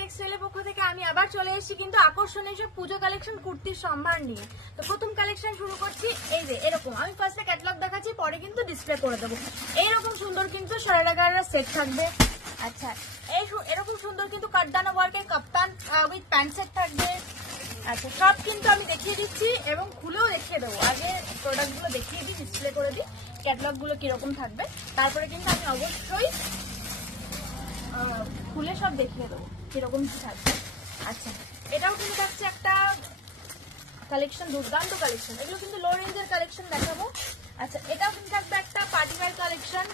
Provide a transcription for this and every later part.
টেক্সটাইলের পক্ষ থেকে আমি আবার চলে এসেছি কিন্তু আকর্ষণীয় সব পুজো কালেকশন কুর্তির সম্ভার নিয়ে। তো প্রথম কালেকশন শুরু করছি এই যে এরকম, আমি ফার্স্টে ক্যাটালগ দেখাচ্ছি, পরে কিন্তু ডিসপ্লে করে দেবো। এইরকম সুন্দর কিন্তু সারারা গারারা সেট থাকবে। আচ্ছা, এরকম সুন্দর কিন্তু কাঠদানা ওয়ার্কের কাপ্তান উইথ প্যান্ট সেট থাকবে। আচ্ছা, সব কিন্তু আমি দেখিয়ে দিচ্ছি এবং খুলেও দেখিয়ে দেবো। আগে প্রোডাক্টগুলো দেখিয়ে দিই, ডিসপ্লে করে দিই ক্যাটালগুলো কিরকম থাকবে, তারপরে কিন্তু আমি অবশ্যই খুলে সব দেখিয়ে দেবো কিরকম কি থাকবে। আচ্ছা, এটাও কিন্তু থাকছে একটা কালেকশন, দুর্দান্ত কালেকশন। এগুলো কিন্তু লো রেঞ্জের কালেকশন দেখাবো। আচ্ছা, এটাও কিন্তু থাকবে একটা পার্টিওয়ার কালেকশন,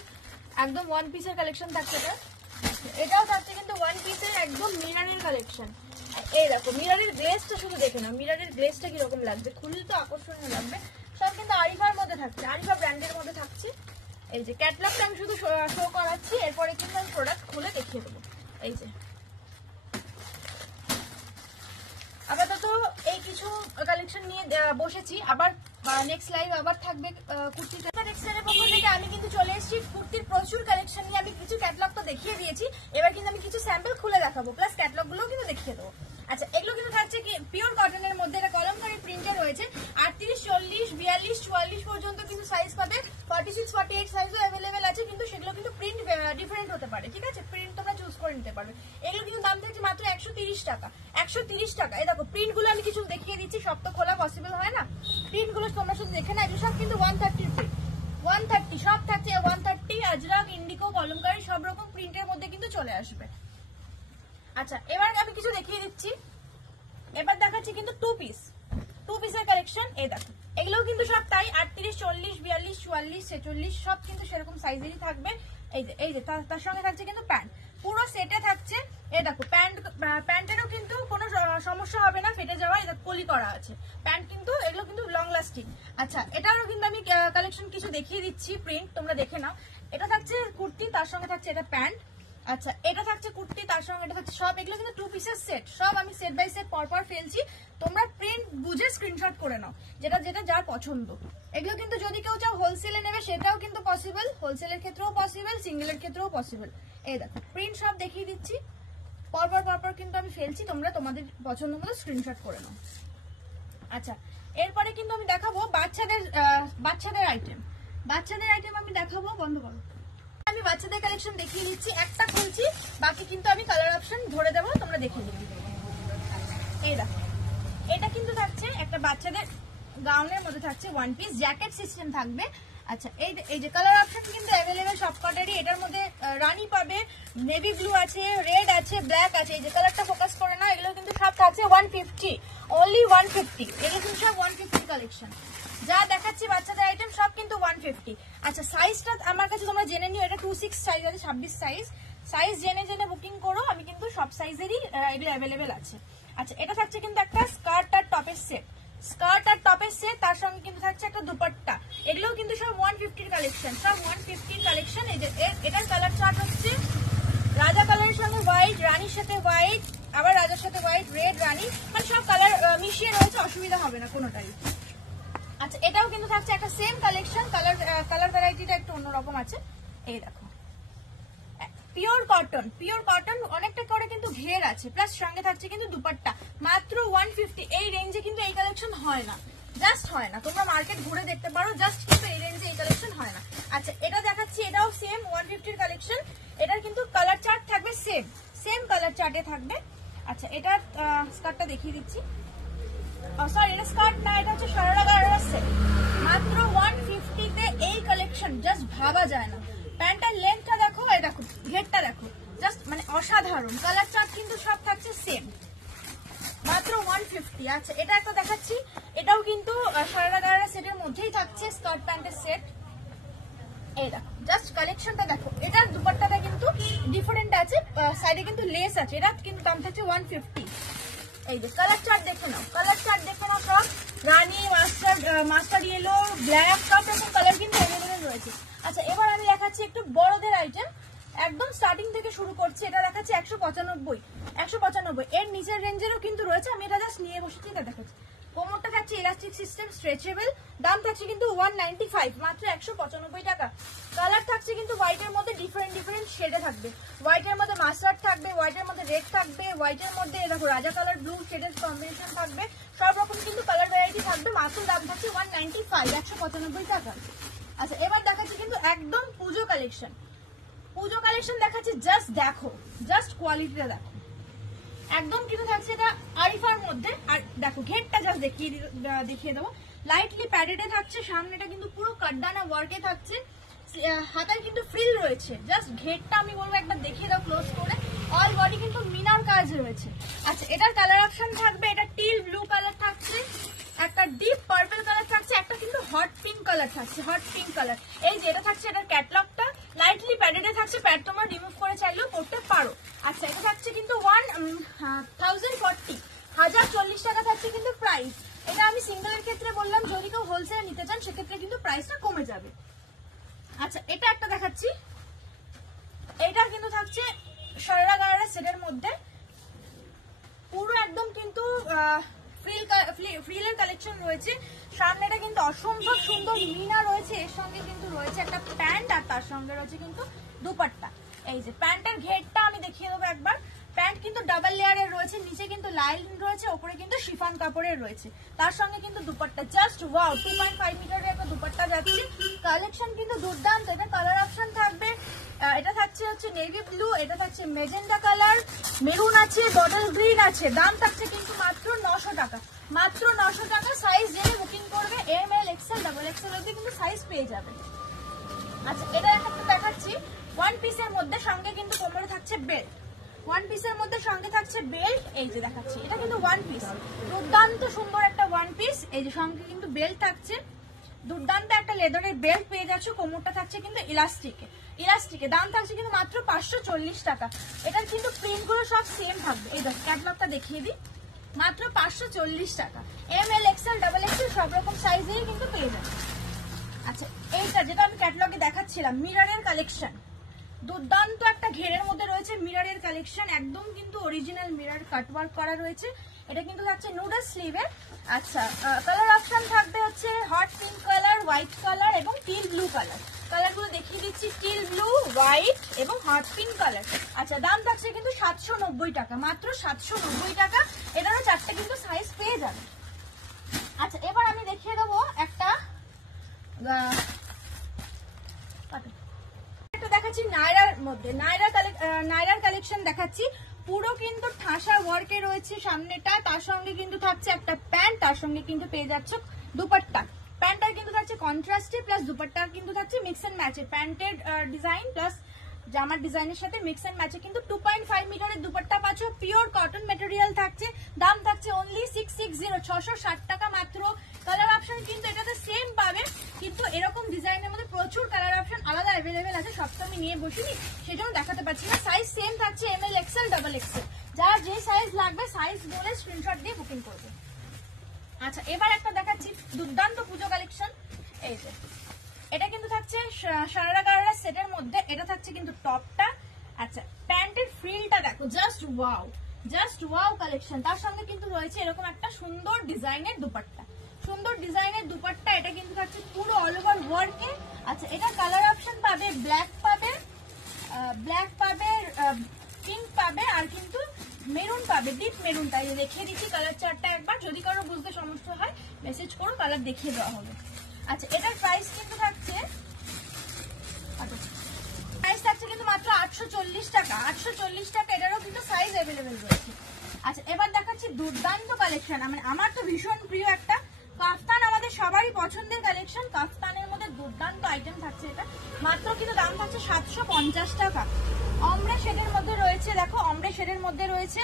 একদম ওয়ান পিসের কালেকশন থাকছে এটা। এটাও থাকছে কিন্তু ওয়ান পিসের একদম মিররের কালেকশন। এই দেখো মিররের গ্লেজটা শুধু দেখে নাও, মিররের গ্লেজটা কিরকম লাগবে, খুললে তো আকর্ষণীয় লাগবে। সব কিন্তু আরিফার মধ্যে থাকছে, আরিফা ব্র্যান্ডের মধ্যে থাকছে। এই যে ক্যাটালগটা আমি শুধু শো করাচ্ছি, এরপরে কিন্তু আমি প্রোডাক্ট খুলে দেখিয়ে দেবো। এই যে আপাতত এই কিছু কালেকশন নিয়ে বসেছি, আবার নেক্সট লাইভ আবার থাকবে কুর্তি টেক্সটাইলের পক্ষ থেকে। আমি কিন্তু চলে এসেছি কুর্তির প্রচুর কালেকশন নিয়ে। আমি কিছু ক্যাটালগ তো দেখিয়ে দিয়েছি, এবার কিন্তু আমি কিছু স্যাম্পল খুলে দেখাবো, প্লাস ক্যাটালগ গুলো কিন্তু দেখিয়ে দেবো। আচ্ছা, এগুলো কিন্তু থাকছে কি পিওর কটনের মধ্যে, এটা কলমকারী প্রিন্টে রয়েছে। 38, 40, 42, 44 পর্যন্ত কিন্তু সাইজ পাবে। 46, 48 সাইজও অ্যাভেলেবেল আছে, কিন্তু সেগুলো কিন্তু প্রিন্ট ডিফারেন্ট হতে পারে, ঠিক আছে? প্রিন্ট তোমরা চুজ করে নিতে পারবে। এগুলো কিন্তু দাম থাকছে মাত্র 130 টাকা। 130 টাকা। এই দেখো প্রিন্ট গুলো আমি কিছু দেখিয়ে দিচ্ছি, সব তো খোলা পসিবল হয় না। প্রিন্ট গুলো তোমরা শুধু দেখে না, এগুলো সব কিন্তু 130 প্রিন্ট, 130 সব থাকছে 130। আজরাক, ইন্ডিগো, কলমকারী সব রকম প্রিন্টের মধ্যে কিন্তু চলে আসবে। আচ্ছা, এবার আমি কিছু দেখিয়ে দিচ্ছি। এবার দেখাচ্ছি কিন্তু টু পিসের কালেকশন। এই দেখো এগুলোও কিন্তু সব তাই 38, 40, 42, 44, 46 সব কিন্তু সেরকম সাইজেরই থাকবে। এই যে তার সঙ্গে থাকছে কিন্তু প্যান্ট, পুরো সেটে থাকছে। এই দেখো প্যান্টেরও কিন্তু কোনো সমস্যা হবে না ফেটে যাওয়া, এটা পলি করা আছে প্যান্ট, কিন্তু এগুলো কিন্তু লং লাস্টিং। আচ্ছা, এটারও কিন্তু আমি কালেকশন কিছু দেখিয়ে দিচ্ছি, প্রিন্ট তোমরা দেখে নাও। এটা থাকছে কুর্তি, তার সঙ্গে থাকছে এটা প্যান্ট। আচ্ছা, এটা থাকছে কুর্তি, তার সঙ্গে এটা থাকছে সব। এগুলো কিন্তু টু পিসের সেট, সব আমি সেট বাই সেট পরপর ফেলছি, তোমরা প্রিন্ট বুঝে স্ক্রিনশট করে নাও, যেটা যার পছন্দ। এগুলো কিন্তু যদি কেউ চাও হোলসেলে নেবে সেটাও কিন্তু পসিবল, হোলসেলের ক্ষেত্রেও পসিবল, সিঙ্গেলের ক্ষেত্রেও পসিবল। এই দেখো প্রিন্ট সব দেখিয়ে দিচ্ছি, পরপর কিন্তু আমি ফেলছি, তোমরা তোমাদের পছন্দ মতো স্ক্রিনশট করে নাও। আচ্ছা, এরপরে কিন্তু আমি দেখাবো বাচ্চাদের আইটেম আমি দেখাবো। বন্ধ করো, আমি বাচ্চাদের কালেকশন দেখিয়ে দিচ্ছি, একটা খুলছি, বাকি কিন্তু আমি কালার অপশন ধরে দেবো, তোমরা দেখে নিবে। এই দেখো এটা কিন্তু থাকছে একটা বাচ্চাদের গাউনের মধ্যে থাকছে ওয়ান পিস, জ্যাকেট সিস্টেম থাকবে। আচ্ছা, এই যে কালার অপশন কিন্তু অ্যাভেলেবেল সব কটারই। এটার মধ্যে রানী পাবে, নেভি ব্লু আছে, রেড আছে, ব্ল্যাক আছে। এই যে কালারটা ফোকাস করে না, এগুলো কিন্তু সব থাকছে 150, অনলি 150। এগুলো কিন্তু সব 150 কালেকশন। যা দেখাচ্ছি বাচ্চাদের আইটেম সব কিন্তু 150। আচ্ছা, সাইজটা আমার কাছে তোমরা জেনে নিও, এটা 26 সাইজ আছে, 26 সাইজ জেনে বুকিং করো, আমি কিন্তু সব সাইজেরই এগুলো অ্যাভেলেবেল আছে। আচ্ছা, এটা থাকছে কিন্তু একটা স্কার্ট আর টপের সেট, তার সঙ্গে কিন্তু থাকছে একটা দুপাট্টা। এগুলোও কিন্তু সব 150 কালেকশন, সব 150 কালেকশন। এই যে এটার কালার চার্ট হচ্ছে রাজা কালারের সঙ্গে হোয়াইট, রানীর সাথে হোয়াইট, আবার রাজার সাথে হোয়াইট, রেড, রানী, মানে সব কালার মিশিয়ে রয়েছে, অসুবিধা হবে না কোনোটাই। আচ্ছা, এটাও কিন্তু থাকছে একটা সেম কালেকশন, কালার ভ্যারাইটিটা একটু অন্যরকম আছে। এই দেখো পিওর কটন, অনেকটা করে কিন্তু ঘের আছে, প্লাস সঙ্গে থাকছে কিন্তু দুপাট্টা, মাত্র 150। এই রেঞ্জে কিন্তু এই কালেকশন হয় না, জাস্ট হয় না। তোমরা মার্কেট ঘুরে দেখতে পারো, জাস্ট কিন্তু এই রেঞ্জে এই কালেকশন হয় না। আচ্ছা, এটা দেখাচ্ছি, এটাও সেম 150 কালেকশন। এটার কিন্তু কালার চার্ট থাকবে সেম কালার চার্টে থাকবে। আচ্ছা, এটার স্কার্টটা দেখিয়ে দিচ্ছি, সরি এটা স্কার্ট না, এটা হচ্ছে সারারা গারারা সেট, মাত্র 150 তে এই কালেকশন, জাস্ট ভাবা যায় না। প্যান্টার লেন্থটা দেখো, এই দেখো ঘেরটা দেখো, জাস্ট মানে অসাধারণ। কালার চার্ট কিন্তু সব থাকছে সেম, মাত্র 150। আচ্ছা, এটা একটা দেখাচ্ছি, এটাও কিন্তু সারারা গারারা সেটের মধ্যেই থাকছে, স্কার্ট প্যান্টের সেট। এই দেখো জাস্ট কালেকশনটা দেখো, এটার দুপাট্টাটা কিন্তু ডিফারেন্ট আছে, সাইডে কিন্তু লেস আছে, এটা কিন্তু দাম থাকছে 150। এই যে কালার চার্ট দেখে নাও, সব রানী, মাস্টার ইয়েলো, ব্ল্যাক, সব রকম কালার কিন্তু অ্যাভেলেবেল রয়েছে। আচ্ছা, এবার আমি দেখাচ্ছি একটু বড়দের আইটেম, একদম স্টার্টিং থেকে শুরু করছি। এটা দেখাচ্ছি 195, এর নিচের রেঞ্জেরও কিন্তু রয়েছে, আমি এটা জাস্ট নিয়ে বসেছি, এটা দেখাচ্ছি। কোমরটা থাকছে ইলাস্টিক সিস্টেম, স্ট্রেচেবল, দাম থাকছে কিন্তু 195, মাত্র 195 টাকা। কালার থাকছে কিন্তু হোয়াইটের মধ্যে ডিফারেন্ট ডিফারেন্ট শেডে থাকবে। হোয়াইটের মধ্যে মাস্টার্ড থাকবে, হোয়াইটের মধ্যে রেড থাকবে, হোয়াইটের মধ্যে দেখো রাজা কালার ব্লু শেডের কম্বিনেশন থাকবে। সব রকম কিন্তু কালার ভ্যারাইটি থাকবে। মাত্র দাম থাকছে 195, 195 টাকা। আচ্ছা এবার দেখাচ্ছি কিন্তু একদম পুজো কালেকশন। পুজো কালেকশন দেখাচ্ছি, জাস্ট দেখো, জাস্ট কোয়ালিটিটা দেখো। একদম কিন্তু থাকছে এটা আরিফার মধ্যে। আর দেখো ঘেরটা জাস্ট দেখিয়ে দেবো, লাইটলি প্যাডেডে থাকছে। সামনেটা কিন্তু পুরো কাটদানা ওয়ার্কে থাকছে, হাতায় কিন্তু ফ্রিল রয়েছে। জাস্ট ঘেরটা আমি বলবো একবার দেখিয়ে দাও ক্লোজ করে। অল বডি কিন্তু মিনার কাজ রয়েছে। আচ্ছা এটার কালার অপশন থাকবে, এটা টিল ব্লু কালার থাকছে, একটা ডিপ পার্পল কালার থাকছে, একটা কিন্তু হট পিঙ্ক কালার থাকছে, হট পিঙ্ক কালার। এই যে এটা থাকছে এটার ক্যাটলগটা, লাইটলি প্যাডেডে থাকছে, প্যাড তোমরা রিমুভ করে চাইলেও করতে পারো। আচ্ছা এটা থাকছে কিন্তু 1040, 1040 টাকা থাকছে কিন্তু প্রাইস। এটা আমি সিঙ্গেলের ক্ষেত্রে বললাম, যদি কেউ হোলসেলে নিতে চান সেক্ষেত্রে কিন্তু প্রাইসটা কমে যাবে। আচ্ছা এটা একটা দেখাচ্ছি, এটা কিন্তু থাকছে সারারা গারারা সেটের মধ্যে, পুরো একদম কিন্তু ফ্রিলের কালেকশন রয়েছে। সামনেটা কিন্তু অসম্ভব সুন্দর মিনা রয়েছে, এর সঙ্গে কিন্তু রয়েছে একটা প্যান্ট, আর তার সঙ্গে রয়েছে কিন্তু দুপাট্টা। এই যে প্যান্টের ঘেরটা আমি দেখিয়ে দেবো একবার। প্যান্ট কিন্তু ডাবল লেয়ারের রয়েছে, নিচে কিন্তু লাইন রয়েছে, ওপরে কিন্তু শিফন কাপড়ের রয়েছে, তার সঙ্গে কিন্তু দুপাট্টা। জাস্ট ওয়াও, 2.5 মিটারের একটা দুপাট্টা যাচ্ছে। কালেকশন কিন্তু দুর্দান্ত। এটা কালার অপশন থাকবে, এটা থাকছে হচ্ছে নেভি ব্লু, এটা থাকছে মেজেন্ডা কালার, মেরুন আছে, বটল গ্রিন আছে। দাম থাকছে কিন্তু মাত্র 900 টাকা, মাত্র 900 টাকা। সাইজ জেনে বুকিং করবে, M L XL double XL অবধি কিন্তু সাইজ পেয়ে যাবে। আচ্ছা এটা একটা দেখাচ্ছি, ওয়ান পিসের মধ্যে, সঙ্গে কিন্তু কোমরে থাকছে বেল্ট। ওয়ান পিসের মধ্যে সঙ্গে থাকছে বেল্ট। এই যে দেখাচ্ছি, এটা কিন্তু ওয়ান পিস, দুর্দান্ত সুন্দর একটা ওয়ান পিস। এই যে সঙ্গে কিন্তু বেল্ট থাকছে, দুর্দান্ত একটা লেদারের বেল্ট পেয়ে যাচ্ছে। কোমরটা থাকছে কিন্তু ইলাস্টিকে। দাম থাকছে কিন্তু মাত্র 540 টাকা। এটার কিন্তু প্রিন্ট গুলো সব সেম থাকবে। এই দেখো ক্যাটলগটা দেখিয়ে দিই, মাত্র 540 টাকা। M L XL double XL সব রকম সাইজেই কিন্তু পেয়ে যাবে। আচ্ছা এইটা যেটা আমি ক্যাটলগে দেখাচ্ছিলাম, মিররের কালেকশন, দুর্দান্ত একটা ঘেরের মধ্যে রয়েছে মিররের কালেকশন। একদম কিন্তু অরিজিনাল মিরর কাটওয়ার্ক করা রয়েছে। এটা কিন্তু থাকছে নুডল স্লিভে। আচ্ছা কালার অপশন থাকবে হচ্ছে hot pink colour, white colour এবং টিল ব্লু কালার। কালারগুলো দেখিয়ে দিচ্ছি, টিল ব্লু, হোয়াইট এবং হট পিঙ্ক কালার। আচ্ছা দাম থাকছে কিন্তু 790 টাকা, মাত্র 790 টাকা। এটারও চারটে কিন্তু সাইজ পেয়ে যাবে। আচ্ছা এবার আমি দেখিয়ে দেবো একটা দেখাচ্ছি নায়রার মধ্যে। নায়রার কালেকশন দেখাচ্ছি, পুরো কিন্তু ঠাসা ওয়ার্কে রয়েছে সামনেটা, তার সঙ্গে কিন্তু থাকছে একটা প্যান্ট, তার সঙ্গে কিন্তু পেয়ে যাচ্ছে দুপাট্টা। প্যান্টটার কিন্তু থাকছে কন্ট্রাস্টে, প্লাস দুপাট্টা কিন্তু থাকছে মিক্স এন্ড ম্যাচে। প্যান্টের ডিজাইন প্লাস জামার ডিজাইনের সাথে মিক্স এন্ড ম্যাচে কিন্তু 2.5 মিটারের দুপাট্টা পাচ্ছ, পিওর কটন ম্যাটেরিয়াল থাকছে। দাম থাকছে অনলি 660, 660 টাকা মাত্র। কালার অপশন কিন্তু এটাতে সেম পাবে, কিন্তু এরকম ডিজাইনের মধ্যে প্রচুর কালার অপশন আলাদা অ্যাভেলেবেল আছে। সব তো আমি নিয়ে বসিনি, সেটাও দেখাতে পারছি না। সাইজ সেম থাকছে, M L XL double XL. যার যে সাইজ লাগবে সাইজ বলে স্ক্রিনশট দিয়ে বুকিং করবে। আচ্ছা এবার একটা দেখাচ্ছি দুর্দান্ত পুজো কালেকশন। এই যে এটা কিন্তু থাকছে সারারা গারারা সেটের মধ্যে। এটা থাকছে কিন্তু টপটা। আচ্ছা প্যান্টের ফ্রিলটা দেখো, জাস্ট ওয়াও কালেকশন। তার সঙ্গে কিন্তু রয়েছে এরকম একটা সুন্দর ডিজাইনের দুপাট্টা, এটা কিন্তু থাকছে পুরো অল ওভার ওয়ার্কে। আচ্ছা এটা কালার অপশন পাবে, ব্ল্যাক পাবে, পিঙ্ক পাবে, আর কিন্তু মেরুন পাবে, ডিপ মেরুনটা। দেখিয়ে দিচ্ছি কালার চার্টটা একবার, যদি কারো বুঝতে সমস্যা হয় মেসেজ করো, কালার দেখিয়ে দেওয়া হবে। আচ্ছা এটার প্রাইস কিন্তু থাকছে কিন্তু মাত্র 840 টাকা, 840 টাকা। এটারও কিন্তু সাইজ অ্যাভেলেবেল রয়েছে। আচ্ছা এবার দেখাচ্ছি দুর্দান্ত কালেকশন, আমার তো ভীষণ প্রিয় একটা কাফতান, আমাদের সবারই পছন্দের কালেকশন। কাফতানের মধ্যে দুর্দান্ত আইটেম থাকছে। এটা মাত্র কিন্তু দাম থাকছে 750 টাকা। অমরা শেডের মধ্যে রয়েছে, দেখো অমরা শেডের মধ্যে রয়েছে।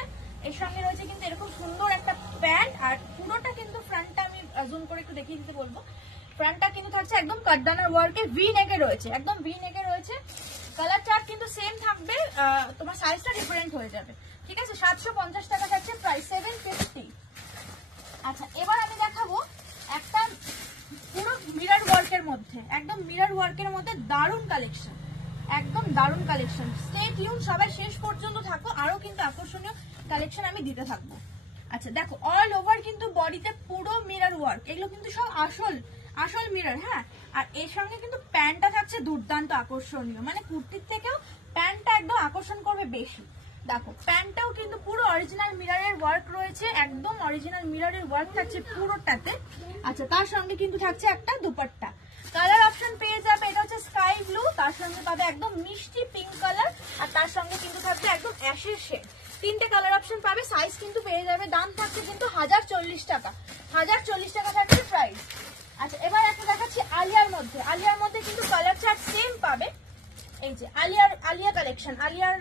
এর সঙ্গে রয়েছে কিন্তু এরকম সুন্দর একটা প্যান্ট, আর পুরোটা কিন্তু ফ্রন্টটা আমি জুম করে একটু দেখিয়ে দিতে বলবো। ফ্রন্টটা কিন্তু থাকছে একদম কাটদানার ওয়ার্কে, ভি নেকে রয়েছে, একদম ভি নেকে রয়েছে। কালার চার্ট কিন্তু সেম থাকবে, তোমার সাইজটা ডিফারেন্ট হয়ে যাবে। ঠিক আছে, 750 টাকা থাকছে প্রাইস, 750। আচ্ছা এবার আমি দেখাবো একটা পুরো মিরর ওয়ার্কের মধ্যে, একদম মিরর ওয়ার্কের মধ্যে দারুণ কালেকশন, একদম দারুণ কালেকশন। স্টে টিউন, সবাই শেষ পর্যন্ত থাকো, আরো কিন্তু আকর্ষণীয় কালেকশন আমি দিতে থাকবো। আচ্ছা দেখো অল ওভার কিন্তু বডিতে পুরো মিরর ওয়ার্ক, এগুলো কিন্তু সব আসল মিরর, হ্যাঁ। আর এর সঙ্গে কিন্তু প্যান্টটা থাকছে দুর্দান্ত আকর্ষণীয়, মানে কুর্তির থেকেও প্যান্টটা একদম আকর্ষণ করবে বেশি। দেখো প্যান্টটাও কিন্তু পুরো অরিজিনাল মিররের ওয়ার্ক রয়েছে, একদম অরিজিনাল মিররের ওয়ার্ক থাকছে পুরোটাতে। আচ্ছা, তার সঙ্গে কিন্তু থাকছে একটা দুপাট্টা। কালার অপশন পেয়ে যাবে, এটা হচ্ছে স্কাই ব্লু, তার সঙ্গে পাবে একদম মিষ্টি পিঙ্ক কালার, আর তার সঙ্গে কিন্তু থাকছে একদম অ্যাশের শেড। তিনটে কালার অপশন পাবে, সাইজ কিন্তু পেয়ে যাবে। দাম থাকছে কিন্তু 1040 টাকা, 1040 টাকা থাকছে প্রাইস। আচ্ছা, এবার একটা দেখাচ্ছি আলিয়ার মধ্যে। আলিয়ার মধ্যে কিন্তু কালার চার্ট সেম পাবে। এই যে আলিয়া কালেকশন, আলিয়ার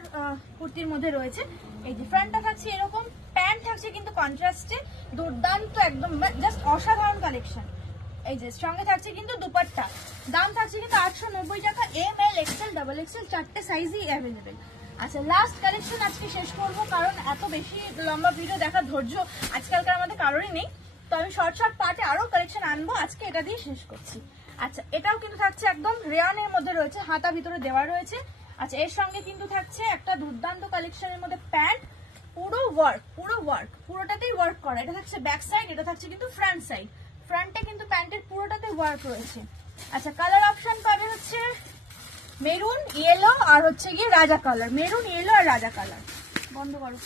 কুর্তির মধ্যে রয়েছে। এই যে ফ্রন্টটা থাকছে এরকম, প্যান্ট থাকছে কিন্তু কন্ট্রাস্টে, দুর্দান্ত একদম জাস্ট অসাধারণ কালেকশন। এই যে সঙ্গে থাকছে কিন্তু দুপাট্টা। দাম থাকছে কিন্তু 890 টাকা। M L XL double XL চারটে সাইজই অ্যাভেলেবেল। আচ্ছা, লাস্ট কালেকশন আজকে শেষ করবো, কারণ এত বেশি লম্বা ভিডিও দেখার ধৈর্য আজকালকার আমাদের কারোরই নেই। তো আমি শর্ট শর্ট পার্টে আরো কালেকশন আনবো, আজকে এটা দিয়ে শেষ করছি। আচ্ছা, এটাও কিন্তু থাকছে একদম রেয়ানের মধ্যে রয়েছে, হাতা ভিতরে দেওয়া রয়েছে। আচ্ছা, এর সঙ্গে কিন্তু থাকছে একটা দুর্দান্ত কালেকশনের মধ্যে প্যান্ট, পুরো ওয়ার্ক, পুরোটাতেই ওয়ার্ক করা। এটা থাকছে ব্যাক সাইড, এটা থাকছে কিন্তু ফ্রন্ট সাইড। ফ্রন্টে কিন্তু প্যান্টের পুরোটাতে ওয়ার্ক রয়েছে। আচ্ছা, কালার অপশন পাবে হচ্ছে মেরুন, ইয়েলো আর হচ্ছে গিয়ে রাজা কালার। মেরুন, ইয়েলো আর রাজা কালার। বন্ধ করো।